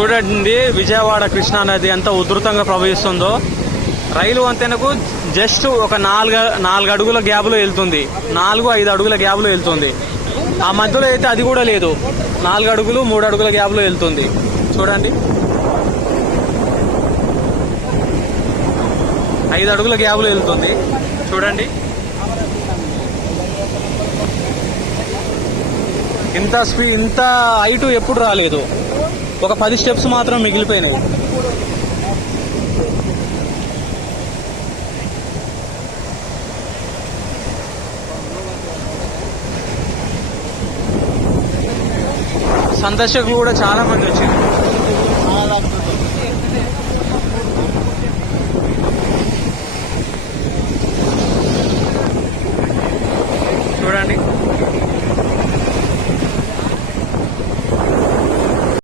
చూడండి విజయవాడ కృష్ణా నది ఎంత ఉధృతంగా ప్రవహిస్తుందో. రైలు వంతెనకు జస్ట్ ఒక నాలుగు అడుగుల గ్యాప్లో వెళ్తుంది, 4-5 అడుగుల గ్యాప్లో వెళ్తుంది. ఆ మధ్యలో అయితే అది కూడా లేదు, 4 అడుగులు 3 అడుగుల గ్యాప్లో వెళ్తుంది. చూడండి 5 అడుగుల గ్యాప్లో వెళ్తుంది. చూడండి ఇంత హైట్ ఎప్పుడు రాలేదు. ఒక 10 స్టెప్స్ మాత్రం మిగిలిపోయినాయి. సందర్శకులు కూడా చాలా మంది వచ్చారు.